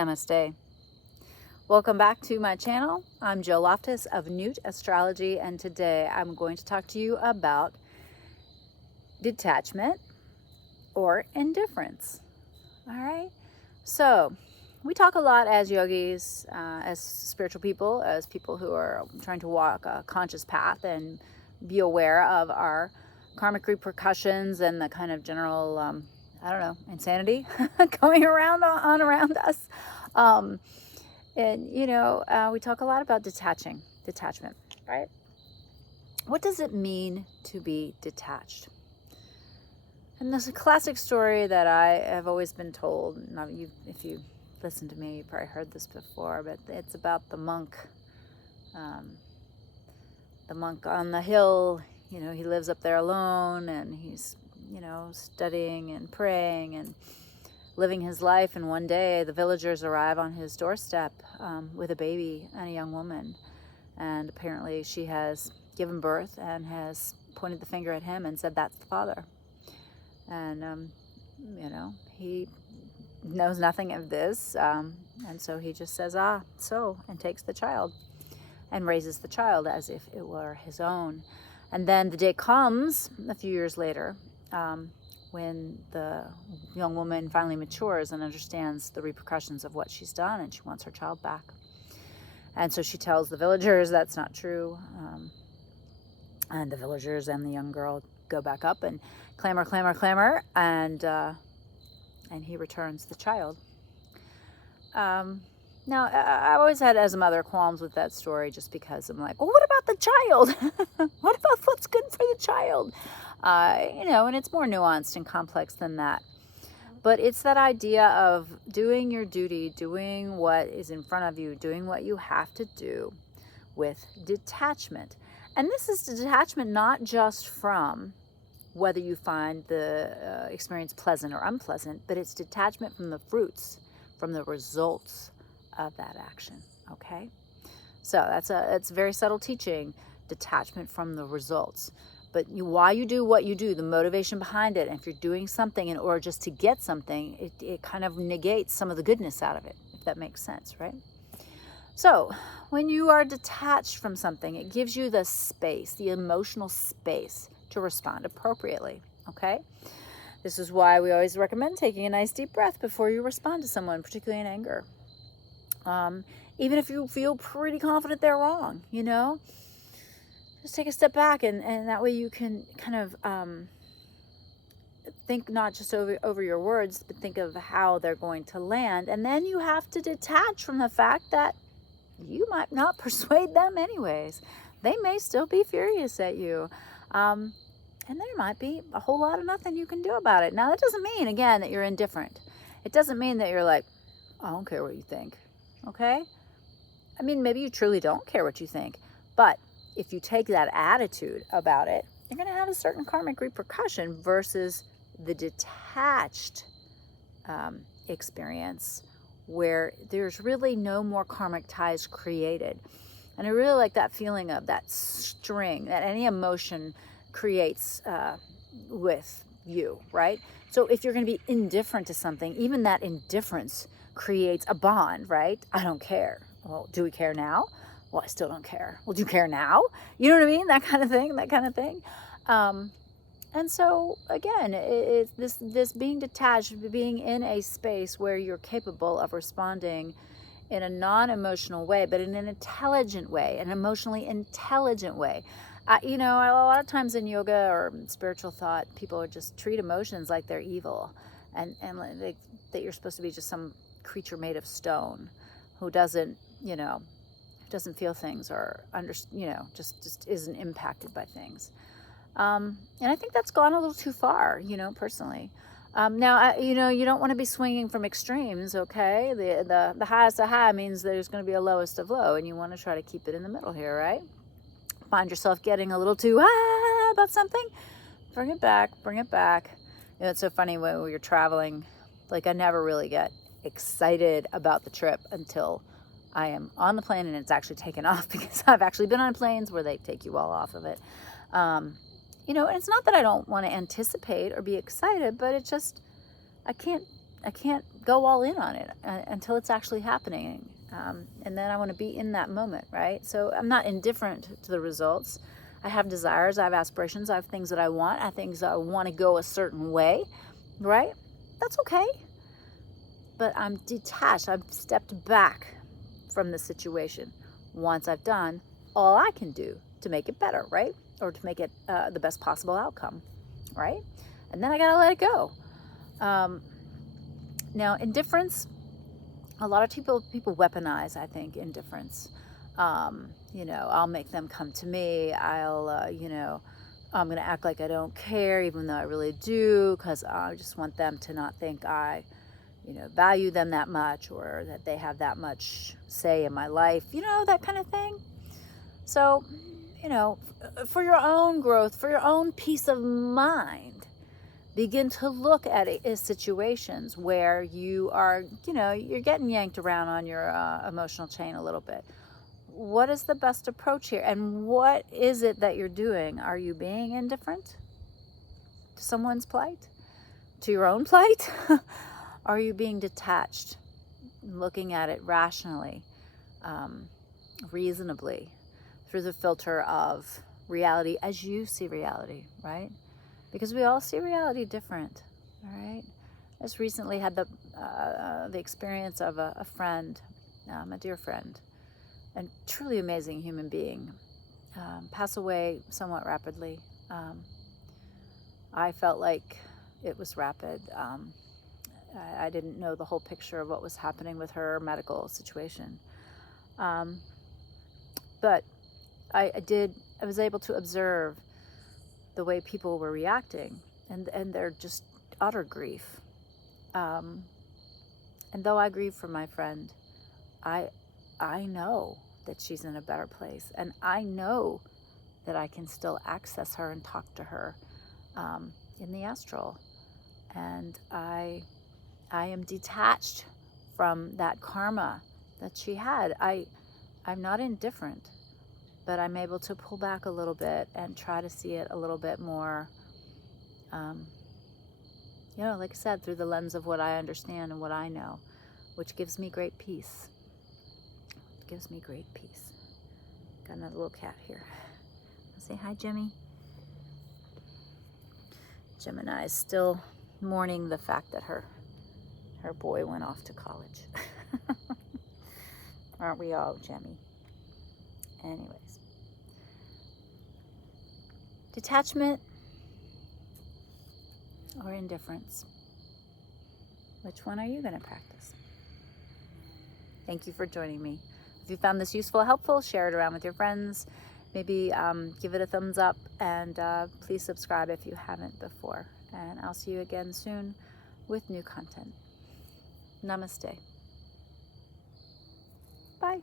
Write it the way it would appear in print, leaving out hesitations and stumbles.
Namaste. Welcome back to my channel. I'm Jill Loftus of Newt Astrology, and today I'm going to talk to you about detachment or indifference. All right. So we talk a lot as yogis, as spiritual people, as people who are trying to walk a conscious path and be aware of our karmic repercussions and the kind of general, I don't know, insanity going around us. We talk a lot about detachment, right? What does it mean to be detached? And there's a classic story that I have always been told. If you listen to me, you probably heard this before, but it's about the monk. The monk on the hill, he lives up there alone, and he's, studying and praying and living his life. And one day the villagers arrive on his doorstep with a baby and a young woman. And apparently she has given birth and has pointed the finger at him and said, "That's the father." And, he knows nothing of this. And so he just says, so, and takes the child and raises the child as if it were his own. And then the day comes a few years later, when the young woman finally matures and understands the repercussions of what she's done, and she wants her child back. And so she tells the villagers that's not true. And the villagers and the young girl go back up and clamor, and he returns the child. Now, I always had, as a mother, qualms with that story, just because I'm like, well, what about the child? What about what's good for the child? And it's more nuanced and complex than that. But it's that idea of doing your duty, doing what is in front of you, doing what you have to do with detachment. And this is detachment not just from whether you find the experience pleasant or unpleasant, but it's detachment from the fruits, from the results of that action. Okay, so it's very subtle teaching, detachment from the results. But why you do what you do, the motivation behind it, and if you're doing something in order just to get something, it kind of negates some of the goodness out of it, if that makes sense, right? So when you are detached from something, it gives you the space, the emotional space to respond appropriately. Okay. This is why we always recommend taking a nice deep breath before you respond to someone, particularly in anger. Even if you feel pretty confident they're wrong, just take a step back, and that way you can kind of think not just over your words, but think of how they're going to land. And then you have to detach from the fact that you might not persuade them anyways. They may still be furious at you. And there might be a whole lot of nothing you can do about it. Now, that doesn't mean, again, that you're indifferent. It doesn't mean that you're like, I don't care what you think. Okay? I mean, maybe you truly don't care what you think. But if you take that attitude about it, you're going to have a certain karmic repercussion versus the detached experience, where there's really no more karmic ties created. And I really like that feeling of that string that any emotion creates with you, right? So if you're going to be indifferent to something, even that indifference creates a bond, right? I don't care. Well, do we care now? Well, I still don't care. Well, do you care now? You know what I mean? That kind of thing. And so again, it's this being detached, being in a space where you're capable of responding in a non-emotional way, but in an intelligent way, an emotionally intelligent way. A lot of times in yoga or spiritual thought, people just treat emotions like they're evil, and that you're supposed to be just some creature made of stone who doesn't feel things or just isn't impacted by things. And I think that's gone a little too far, personally. Now, you don't want to be swinging from extremes, okay? The highest of high means there's going to be a lowest of low, and you want to try to keep it in the middle here, right? Find yourself getting a little too about something, bring it back. It's so funny when you're traveling. Like, I never really get excited about the trip until I am on the plane and it's actually taken off, because I've actually been on planes where they take you all off of it. And it's not that I don't want to anticipate or be excited, but it's just, I can't go all in on it until it's actually happening. And then I want to be in that moment, right? So I'm not indifferent to the results. I have desires, I have aspirations, I have things that I want, I have things that I want to go a certain way, right? That's okay. But I'm detached. I've stepped back from the situation. Once I've done all I can do to make it better, right? Or to make it the best possible outcome, right? And then I gotta let it go. Now, indifference, a lot of people weaponize, I think, indifference. I'll make them come to me. I'm going to act like I don't care, even though I really do, because I just want them to not think I, value them that much, or that they have that much say in my life, that kind of thing. So, for your own growth, for your own peace of mind, begin to look at situations where you are, you're getting yanked around on your emotional chain a little bit. What is the best approach here? And what is it that you're doing? Are you being indifferent to someone's plight? To your own plight? Are you being detached, looking at it rationally, reasonably, through the filter of reality as you see reality, right? Because we all see reality different, all right? I just recently had the experience of a friend, a dear friend, and truly amazing human being, pass away somewhat rapidly. I felt like it was rapid. I didn't know the whole picture of what was happening with her medical situation. But I was able to observe the way people were reacting and their just utter grief. And though I grieve for my friend, I know that she's in a better place, and I know that I can still access her and talk to her in the astral. And I am detached from that karma that she had. I'm not indifferent, but I'm able to pull back a little bit and try to see it a little bit more, like I said, through the lens of what I understand and what I know, which gives me great peace. It gives me great peace. Got another little cat here. Say hi, Jimmy. Gemini is still mourning the fact that her boy went off to college. Aren't we all, Jemmy? Anyways. Detachment or indifference? Which one are you going to practice? Thank you for joining me. If you found this useful, helpful, share it around with your friends. Maybe give it a thumbs up, and please subscribe if you haven't before. And I'll see you again soon with new content. Namaste. Bye.